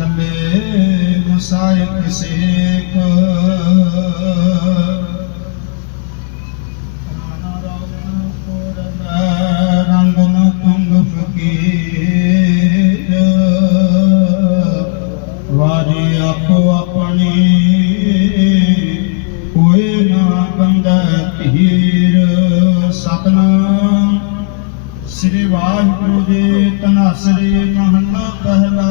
ਚੱਲੇ ਮੁਸਾਇਕ ਸੇਕ। ਰਾਣਾ ਰਾਵਣ ਕੋਰਨ ਰੰਗ ਨ ਤੁੰਗ ਫਕੀਰ। ਵਾਰੀ ਆਪੋ ਆਪਣੀ ਕੋਈ ਨਾ ਬੰਦਾ ਧੀਰ। ਸਤਨਾਮ ਸ੍ਰੀ ਵਾਹਿਗੁਰੂ ਜੀ ਤਨਾਸਰੀ ਮਹਲਾ ਪਹਿਲਾ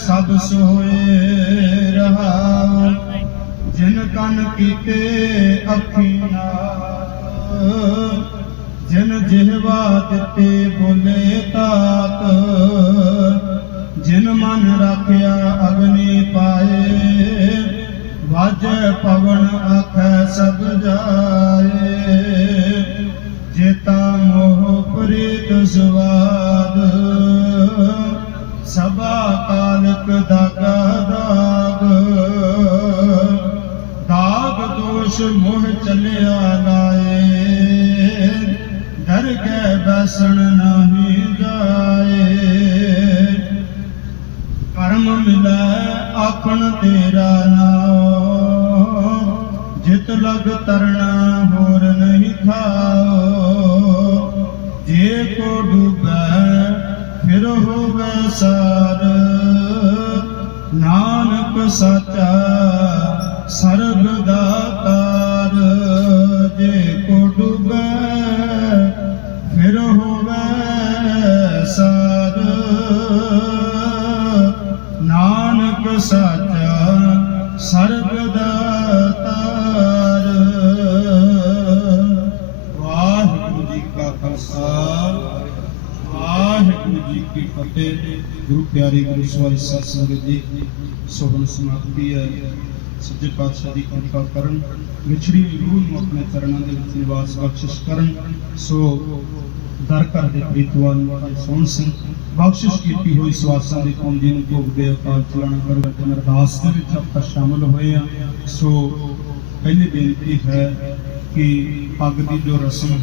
ਸਭ ਸੋਏ ਰਹਾਉ ਜਿਨ ਕੰਨ ਕੀਤੇ ਅੱਖੀਆਂ, ਜਿਨ ਜਿਹਵਾ ਦਿੱਤੇ ਬੋਲੇ ਤਾਤ, ਜਿਨ ਮਨ ਰੱਖਿਆ ਅਗਨੀ ਪਾਏ, ਵਾਜੈ ਪਵਨ ਆਖੈ ਸਭ ਜਾਏ। ਜੇਤਾ ਮੋਹ ਪ੍ਰੀਤ ਸਵਾਦ, ਸਭਾ ਕਾਲਕ ਦਾਗਾ, ਦਾਗ। ਦਾਗ ਦੋਸ਼ ਮੋਹ ਚਲਿਆ ਲਾਏ ਡਰ ਕੇ ਬਸਣ ਨਹੀਂ ਜਾਏ। ਕਰਮ ਮਿਲੈ ਆਪਣ ਤੇਰਾ ਨਾਮ। ਜਿਤ ਲਗ ਤਰਨ ਨਾਨਕ ਸਾਚਾ ਸਰਬ ਦਾਤਾਰ ਜੇ ਕੋ ਡੂਬੈ ਫਿਰ ਹੋਵੇ ਸਾਰ। ਨਾਨਕ ਸਾਚਾ ਸਰਬ ਦਾਤਾਰ ਵਾਹਿਗੁਰੂ ਜੀ ਕੀ ਫਤਿਹ। ਗੁਰੂ ਪਿਆਰੀ ਗੁਰੂ ਸਵਾਰੀ ਸਤ ਸੰਗਤ ਜੀ, ਸੋਹਣ ਸਮਾਪਤੀ ਪਾਤਸ਼ਾਹ ਦੀ ਕਿਰਪਾ ਕਰਨ ਵਿਛੜੀ ਰੂਹ ਨੂੰ ਆਪਣੇ ਚਰਨਾਂ ਦੇ ਵਿੱਚ ਨਿਵਾਸ ਬਖਸ਼ਿਸ਼ ਕਰਨ। ਸੋ ਦਰ ਘਰ ਦੇ ਪ੍ਰੀਤਵਾਨ ਭਾਈ ਸੋਹਣ ਸਿੰਘ, ਬਖਸ਼ਿਸ਼ ਕੀਤੀ ਹੋਈ ਸਵਾਸਾਂ ਦੀ ਪੂੰਜੀ ਨੂੰ ਭੋਗ ਦੇ ਅਕਾਲ ਚਲਾਣਾ ਕਰੋ ਅਰਦਾਸ ਦੇ ਵਿੱਚ ਆਪਾਂ ਸ਼ਾਮਲ ਹੋਏ ਆ ਸੋ ਪਹਿਲੀ ਬੇਨਤੀ ਹੈ ਕਿ ਪੱਗ ਦੀ ਜੋ ਰਸਮ ਹੈ